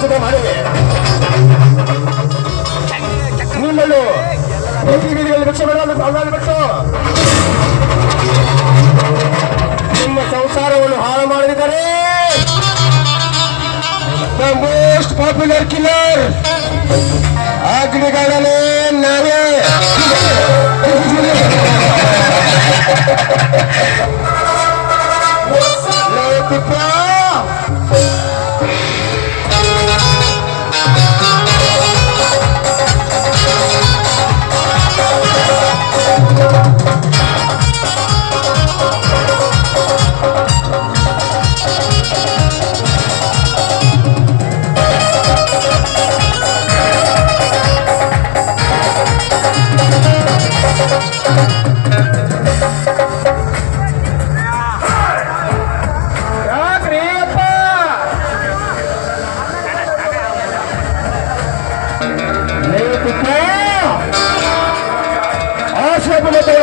ಸಿದ್ಧ ಮಾಡಿದೆ. ಬೀದಿಗಳಲ್ಲಿ ಭಿಕ್ಷೆ ಬೇಡಲು ಬಿಟ್ಟು. ನಿಮ್ಮ ಸಂಸಾರವನ್ನು ಹಾಳು ಮಾಡಿದರೆ ದ ಮೋಸ್ಟ್ ಪಾಪ್ಯುಲರ್ ಕಿಲ್ಲರ್. ಅಗ್ನಿಗಾಲನೆ ನಾವೇ. ಲೇಪಿಪ್ಪ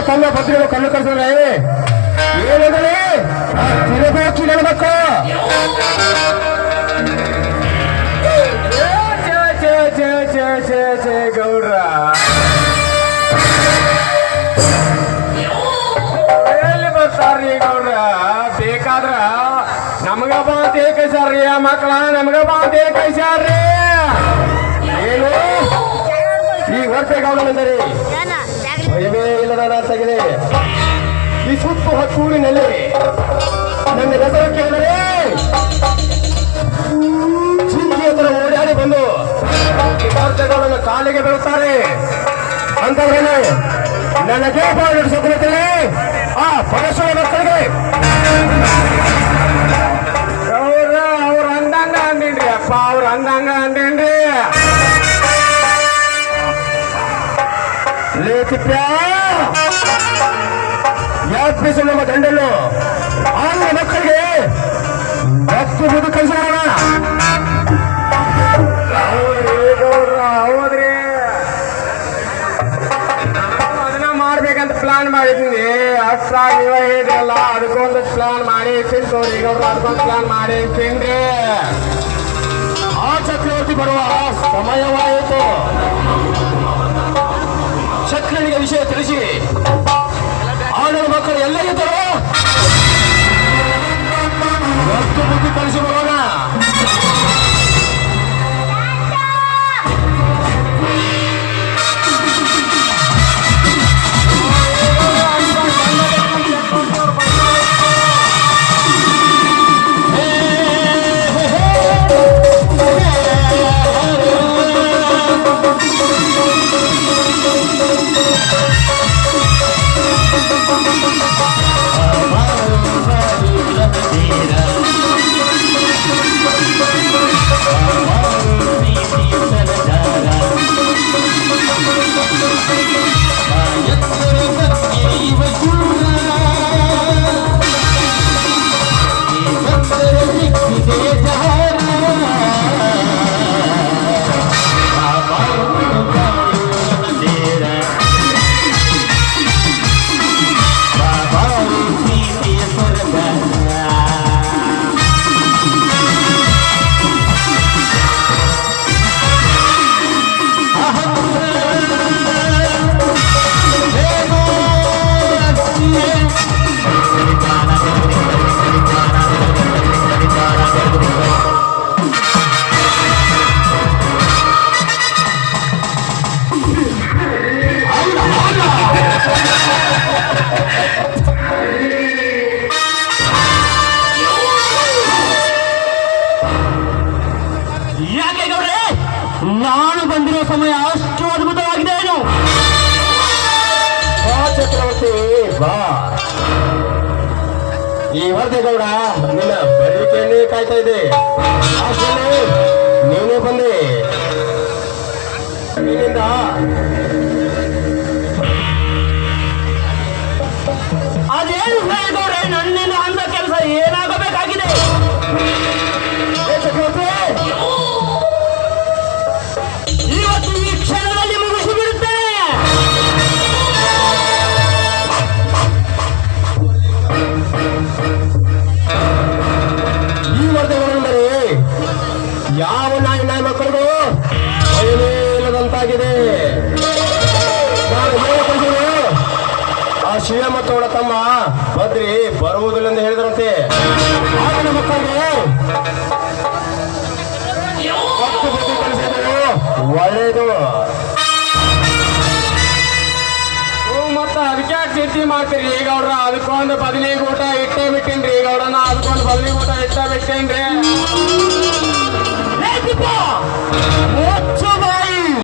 ಕಲ್ಲು ಪತ್ರಿಗಳು ಏ ಕಳಿಸಿದ್ರೆ ಏನಂದ್ರೆ ತಿರುಗಾಕಿ ನನ್ನ ಮಕ್ಕಳು ಛೇ, ಛೇ, ಛೇ, ಛೇ, ಛೇ, ಗೌಡ್ರ ಎಲ್ಲಿ ಬರ್ತಾರ್ರಿ ಗೌಡ್ರ ಬೇಕಾದ್ರ ನಮಗ ಬಾಂತಿ ಕೈಸಾರ್ರಿ ಮಕ್ಕಳ ನಮ್ಗ ಬಾಂತಿ ಕೈಸಾರ್ರಿ ಏನು ಈ ವರ್ಷ ಬ್ಯಾಗ್ಲಿ ಭಯವೇ ಇಲ್ಲದ ನಾಟಗಿದೆ ಈ ಸುತ್ತು ಹತ್ತೂರಿನಲ್ಲಿ ನನ್ನ ಹೆಸರು ಕೇಳಿದರೆ ಚಿಂತೆಯ ತರ ಓಡಾಡಿ ಬಂದು ಕಾಲಿಗೆ ಬೀಳುತ್ತಾರೆ. ಅಂತ ನನಗೆ ಜೀವ ನಡೆಸುತ್ತಿರುತ್ತೇನೆ ಲೇತಿಪ್ಪ ಯಾಪಿಸು ನಮ್ಮ ದಂಡನ್ನು ಆಂಗ್ಲ ಮಕ್ಕಳಿಗೆ ಹತ್ತು ಬುದು ಕಲಿಸೋಣ ಹೌದ್ರಿ ಅದನ್ನ ಮಾಡ್ಬೇಕಂತ ಪ್ಲಾನ್ ಮಾಡಿದ್ದೀನಿ. ಅಷ್ಟಾಗಿ ನೀವ ಹೇಳಿದ್ರಲ್ಲ ಅದಕ್ಕೊಂದು ಪ್ಲಾನ್ ಮಾಡಿ ತಿಂತವ್ರಿ ಗೌಡ್ರ ಅದಕ್ಕೊಂದು ಪ್ಲಾನ್ ಮಾಡಿ ತಿನ್ರಿ. ಆ ಚಕ್ರವರ್ತಿ ಬರುವ ಸಮಯವಾಯಿತು. ಶಕ್ರನಿಗೆ ವಿಷಯ ತಿಳಿಸಿ. ಆಡಳ ಮಕ್ಕಳು ಎಲ್ಲ ಇದ್ದರು. ಬುದ್ಧಿ ಕಳಿಸಿ ಬರೋಣ ನಾನು ಬಂದಿರೋ ಸಮಯ ಅಷ್ಟು ಅದ್ಭುತವಾಗಿದೆ ಏನು? ಬಾ ಚಕ್ರವರ್ತಿ ಬಾ. ಈ ವರ್ಧೆಗೌಡ ನಿನ್ನ ಬರುವಿಕೆಯನ್ನೇ ಕಾಯ್ತಾ ಇದೆ. ಅಷ್ಟರಲ್ಲಿ ನೀನೇ ಬಂದೆ. ನಿನ್ನಿಂದ ಅದೇನು ಗೌಡ ನನ್ನಿಂದ ಅಂದ ಆಗಿದೆ. ಆ ಶಿವ ಮತ್ತು ಅವಳ ತಮ್ಮ ಬದ್ರಿ ಬರುವುದಿಲ್ಲ ಎಂದು ಹೇಳಿದ್ರಂತೆ. ಮಕ್ಕಳಿಗೆ ಒಳ್ಳೆಯದು ಮತ್ತ ಅದಕ್ಕೆ ಮಾಡ್ತೀರಿ? ಈಗ ಅವ್ರ ಅದಕ್ಕೊಂದು ಬದಲಿ ಊಟ ಇಟ್ಟೇ ಬಿಟ್ಟೇನ್ರಿ. ಈಗ ಅವ್ರನ್ನ ಅದಕ್ಕೊಂದು ಬದಲಿ ಊಟ ಇಟ್ಟ ಬಿಟ್ಟೇನ್ರಿ.